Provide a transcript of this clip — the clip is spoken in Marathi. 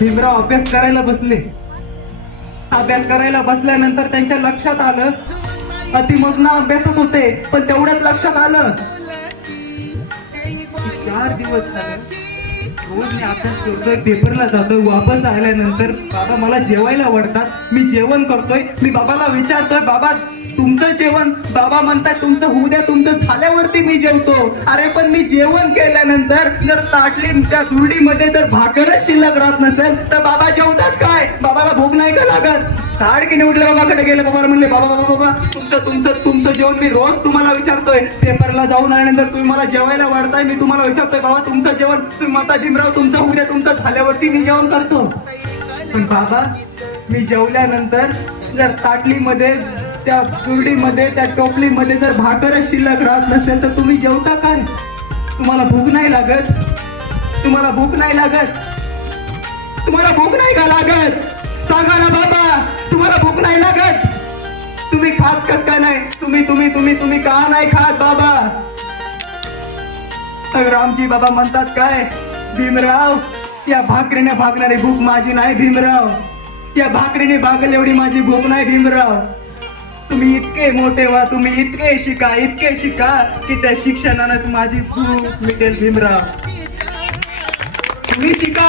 भीमराव अभ्यास करायला बसले. अभ्यास करायला बसल्यानंतर त्यांच्या लक्षात आलं अतिमग्न अभ्यासात होते, पण तेवढ्याच लक्षात आलं 4 दिवस झाले रोज मी अभ्यास करतोय, पेपरला जातोय, वापस आल्यानंतर बाबा मला जेवायला आवडतात, मी जेवण करतोय. मी बाबाला विचारतोय बाबा तुमचं जेवण, बाबा म्हणतात तुमचं होऊ द्या, तुमचं झाल्यावरती मी जेवतो. अरे पण मी जेवण केल्यानंतर जर ताटलीच्या सुरडीमध्ये जर भाकरच शिल्लक राहत नसेल तर बाबा जेवतात काय? बाबाला भूक नाही का लागत? ताडकीने उठले, बाबाकडे गेले. बाबा म्हणले बाबा बाबा बाबा तुमचं जेवण मी रोज तुम्हाला विचारतोय, पेपरला जाऊन आल्यानंतर तुम्ही मला जेवायला वाढताय, मी तुम्हाला विचारतोय बाबा तुमचं जेवण, तुम्ही म्हणता भीमराव तुमचं होऊ द्या, तुमचं झाल्यावरती मी जेवण करतो. पण बाबा मी जेवल्यानंतर जर ताटलीमध्ये त्या सुरडीमध्ये त्या टोपलीमध्ये जर भाकरच शिल्लक राहत नसेल तर तुम्ही जेवता काय? तुम्हाला भूक नाही लागत? तुम्हाला भूक नाही लागत? तुम्हाला भूक नाही का लागत? सांगा ना बाबा, तुम्हाला भूक नाही लागत? तुम्ही खात कस का नाही? तुम्ही का नाही खात बाबा? तर रामजी बाबा म्हणतात काय, भीमराव या भाकरीने भागणारी भूक माझी नाही भीमराव, या भाकरीने भागल एवढी माझी भूक नाही भीमराव. तुम्ही इतके मोठे व्हा, तुम्ही इतके शिका की त्या शिक्षणानंच माझी भूक मिटेल भीमराव. तुम्ही शिका.